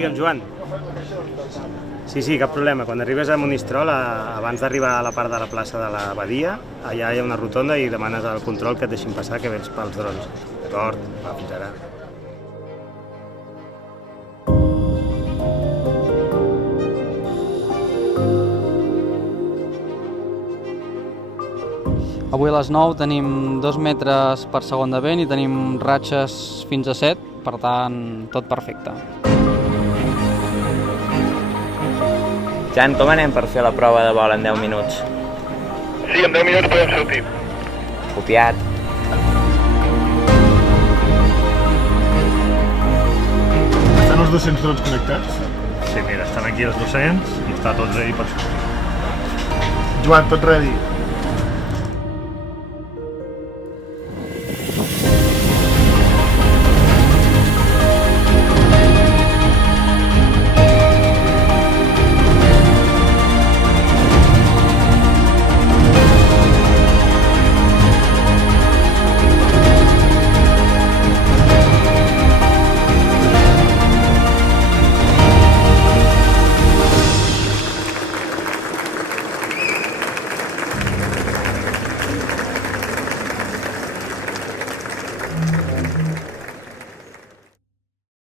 Digue'm, Joan. Sí, cap problema. Quan arribes a Monistrol, abans d'arribar a la part de la plaça de l'Abadia, allà hi ha una rotonda i demanes al control que et deixin passar, que vens pels drons. D'acord? Va, fins ara. Avui a les 9 tenim 2 metres per segon de vent i tenim ratxes fins a 7, per tant, tot perfecte. Jan, com anem per fer la prova de vol en 10 minuts? Sí, en 10 minuts podem sortir. Copiat. Estan els 200 drons connectats? Sí, mira, estan aquí els 200 i està tots ahí per... Joan, tot ready?